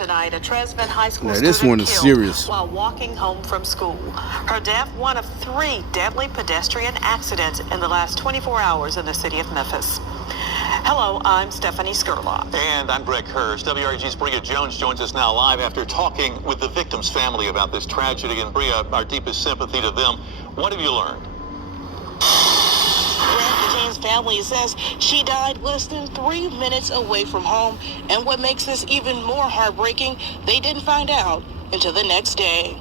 Tonight, a Tresvant High School Now, this student one is killed serious. while walking home from school. Her death, one of 3 deadly pedestrian accidents in the last 24 hours in the city of Memphis. Hello, I'm Stephanie Skurlock. And I'm Greg Hirsch. WREG's Bria Jones joins us now live after talking with the victim's family about this tragedy. And Bria, our deepest sympathy to them. What have you learned? Jane's family says she died less than 3 minutes away from home, and what makes this even more heartbreaking, they didn't find out until the next day.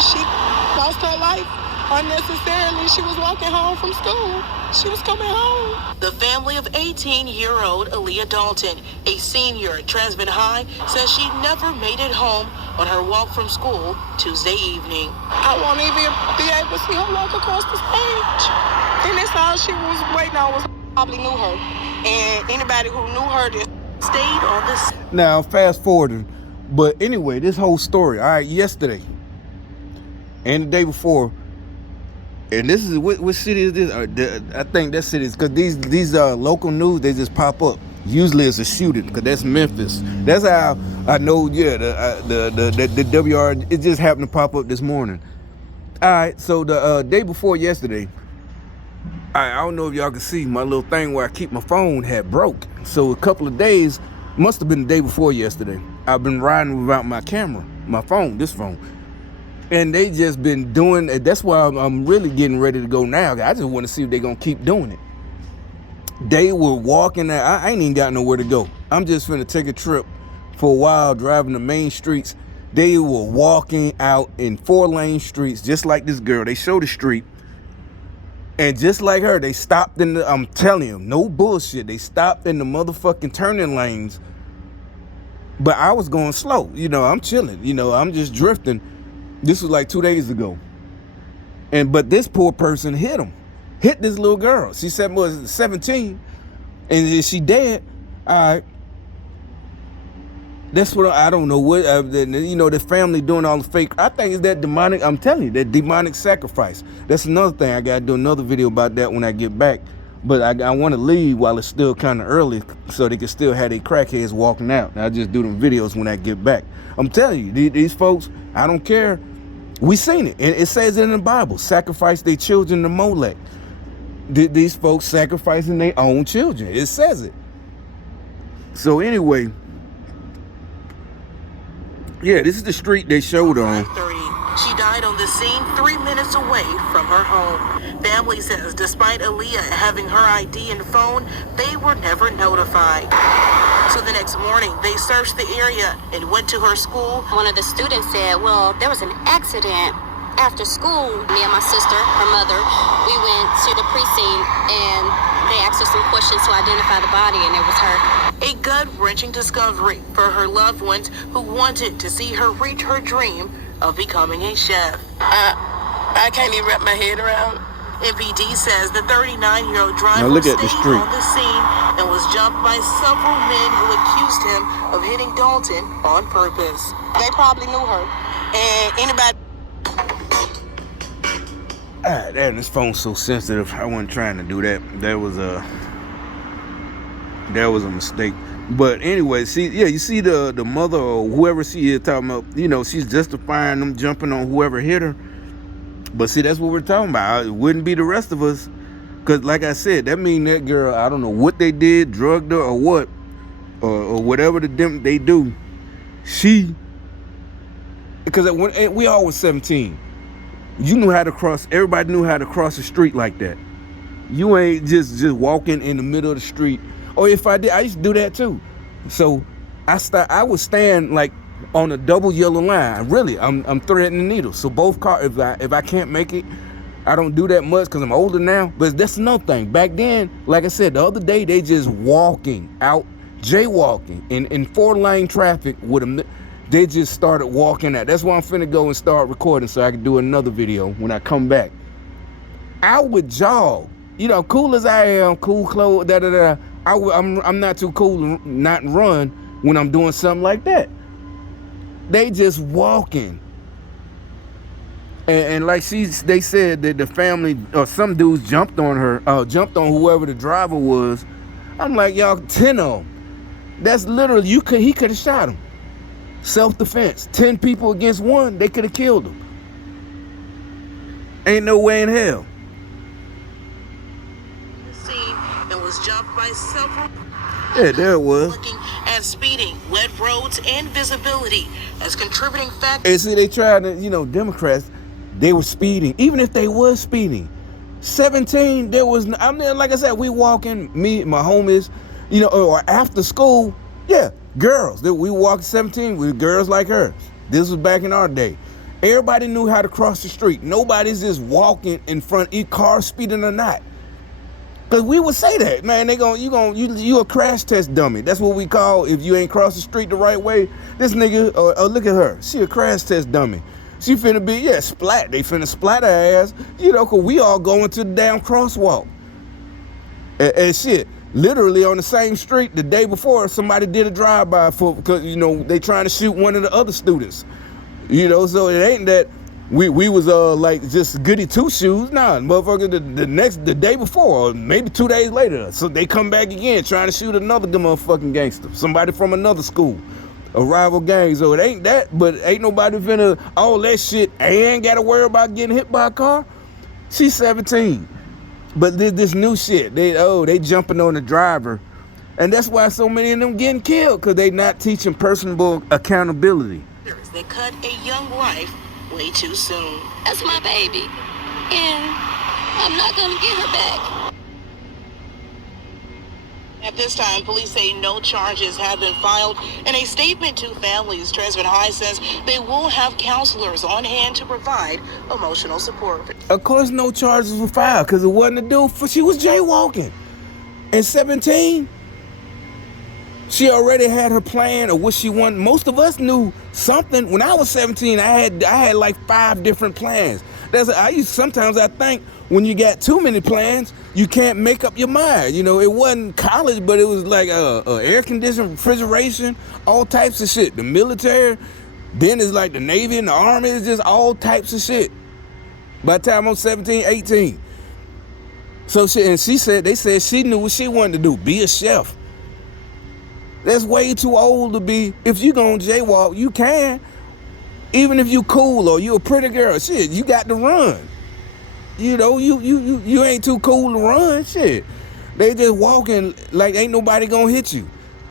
She lost her life unnecessarily. She was walking home from school. She was coming home. The family of 18-year-old Aaliyah Dalton, a senior at Tresvant High, says she never made it home on her walk from school Tuesday evening. I won't even be able to see her walk across the stage. And that's all she was waiting on was probably knew her. And anybody who knew her just stayed on this. Now, fast forwarding. But anyway, this whole story, all right, yesterday and the day before, and this is, what city is this? I think that city is, because these local news, they just pop up. Usually it's a shooting, because that's Memphis. That's how I know, yeah, the WR, it just happened to pop up this morning. All right, so the day before yesterday, I don't know if y'all can see my little thing where I keep my phone had broke. So a couple of days, must have been the day before yesterday, I've been riding without my camera, my phone, this phone. And they just been doing it. That's why I'm really getting ready to go now. I just want to see if they're going to keep doing it. They were walking there. I ain't even got nowhere to go. I'm just finna take a trip for a while, driving the main streets. They were walking out in 4-lane streets, just like this girl. They showed the street. And just like her, they stopped in the, I'm telling you, no bullshit. They stopped in the motherfucking turning lanes. But I was going slow. You know, I'm chilling. You know, I'm just drifting. This was like 2 days ago. But this poor person hit this little girl. She said was 17. And is she dead? All right. That's what I don't know what, you know, the family doing all the fake. I think it's that demonic, I'm telling you, that demonic sacrifice. That's another thing. I got to do another video about that when I get back. But I want to leave while it's still kind of early so they can still have their crackheads walking out. I'll just do them videos when I get back. I'm telling you, these folks, I don't care. We seen it. And it says it in the Bible. Sacrifice their children to Molech. These folks sacrificing their own children. It says it. So anyway, yeah, this is the street they showed on. She died on the scene 3 minutes away from her home. Family says despite Aaliyah having her ID and phone, they were never notified. So the next morning, they searched the area and went to her school. One of the students said, well, there was an accident after school. Me and my sister, her mother, we went to the precinct and they asked us some questions to identify the body, and it was her. A gut-wrenching discovery for her loved ones who wanted to see her reach her dream of becoming a chef. I can't even wrap my head around. MPD says the 39-year-old driver stayed on the scene and was jumped by several men who accused him of hitting Dalton on purpose. They probably knew her. And anybody... Damn, this phone's so sensitive. I wasn't trying to do that. That was a mistake. But anyway, see, yeah, you see the mother or whoever she is talking about, you know, she's justifying them jumping on whoever hit her. But see, that's what we're talking about. It wouldn't be the rest of us. Because like I said, that mean that girl, I don't know what they did, drugged her or what, or whatever they do. Because when we all was 17. You knew how to cross, everybody knew how to cross the street like that. You ain't just walking in the middle of the street. Or if I did, I used to do that too. So I would stand like on a double yellow line. Really, I'm threading the needle. So both cars, if I can't make it, I don't do that much because I'm older now. But that's another thing. Back then, like I said, the other day, they just walking out, jaywalking in 4-lane traffic with them. They just started walking out. That's why I'm finna go and start recording so I can do another video when I come back. I would jog. You know, cool as I am, cool clothes, I'm not too cool to not run when I'm doing something like that. They just walking. And like they said that the family, or some dudes jumped on her, jumped on whoever the driver was. I'm like, y'all, 10 of them. That's literally, he could have shot him. Self-defense. 10 people against one, they could have killed him. Ain't no way in hell. Scene and was jumped by several. Yeah, there it was. Looking at speeding, wet roads, and visibility as contributing factors. And see, they tried to, Democrats, they were speeding. Even if they was speeding, 17, there was, like I said, we walking, me, my homies, or after school, yeah, girls. We walked 17 with girls like hers. This was back in our day. Everybody knew how to cross the street. Nobody's just walking in front, each car speeding or not. Cause we would say that, man, you a crash test dummy. That's what we call if you ain't cross the street the right way. This nigga, look at her. She a crash test dummy. She finna be, splat. They finna splat her ass, cause we all going to the damn crosswalk. And shit, literally on the same street the day before, somebody did a drive-by because, they trying to shoot one of the other students. So it ain't that we was like just goody two-shoes. Nah, motherfucker, the day before, or maybe 2 days later, so they come back again trying to shoot another motherfucking gangster, somebody from another school, a rival gang. So it ain't that, but ain't nobody finna all that shit and gotta worry about getting hit by a car. She's 17. But this new shit, they jumping on the driver. And that's why so many of them getting killed, because they not teaching personal accountability. They cut a young life way too soon. That's my baby, and I'm not gonna get her back. At this time, police say no charges have been filed. In a statement to families, Tresvant High says they will have counselors on hand to provide emotional support. Of course no charges were filed, because it wasn't a dude, she was jaywalking. And 17, she already had her plan of what she wanted. Most of us knew something. When I was 17, I had like 5 different plans. Sometimes I think when you got too many plans, you can't make up your mind. It wasn't college, but it was like air conditioning, refrigeration, all types of shit. The military, then it's like the Navy and the Army, it's just all types of shit. By the time I'm 17, 18. So they said she knew what she wanted to do, be a chef. That's way too old to be. If you gonna jaywalk, you can. Even if you cool or you a pretty girl, shit, you got to run. You ain't too cool to run, shit. They just walking like ain't nobody gonna hit you.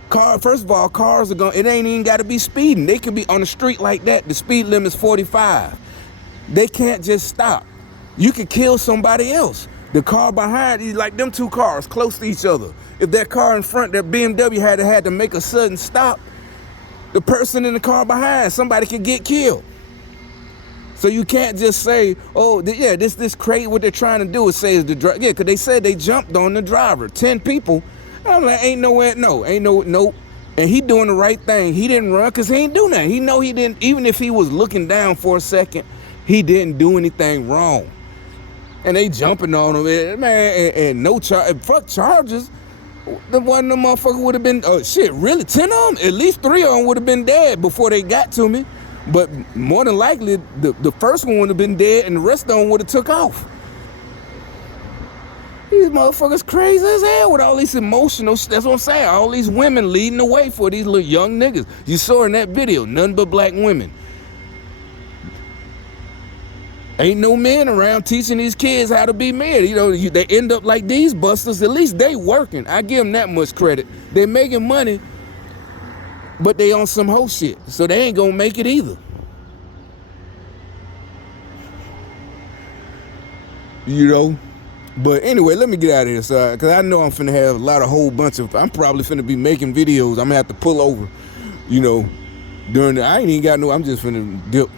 First of all, cars it ain't even gotta be speeding. They could be on the street like that. The speed limit's 45. They can't just stop. You could kill somebody else. The car behind you, like them two cars close to each other. If that car in front, that BMW had to make a sudden stop, the person in the car behind, somebody could get killed. So you can't just say, this crazy, what they're trying to do is say is the driver. Yeah, because they said they jumped on the driver, 10 people. I'm like, ain't no. And he doing the right thing. He didn't run because he ain't do nothing. He didn't, even if he was looking down for a second, he didn't do anything wrong. And they jumping on him, man, and no fuck charges. The one of them motherfuckers would have been, really, 10 of them? At least 3 of them would have been dead before they got to me. But more than likely, the first one would have been dead and the rest of them would have took off. These motherfuckers crazy as hell with all these emotional, that's what I'm saying, all these women leading the way for these little young niggas. You saw in that video, nothing but black women. Ain't no men around teaching these kids how to be men. They end up like these busters. At least they working. I give them that much credit. They're making money, but they on some hoe shit. So they ain't gonna make it either. But anyway, let me get out of here, because I know I'm finna have I'm probably finna be making videos. I'm gonna have to pull over, I ain't even got I'm just finna dip.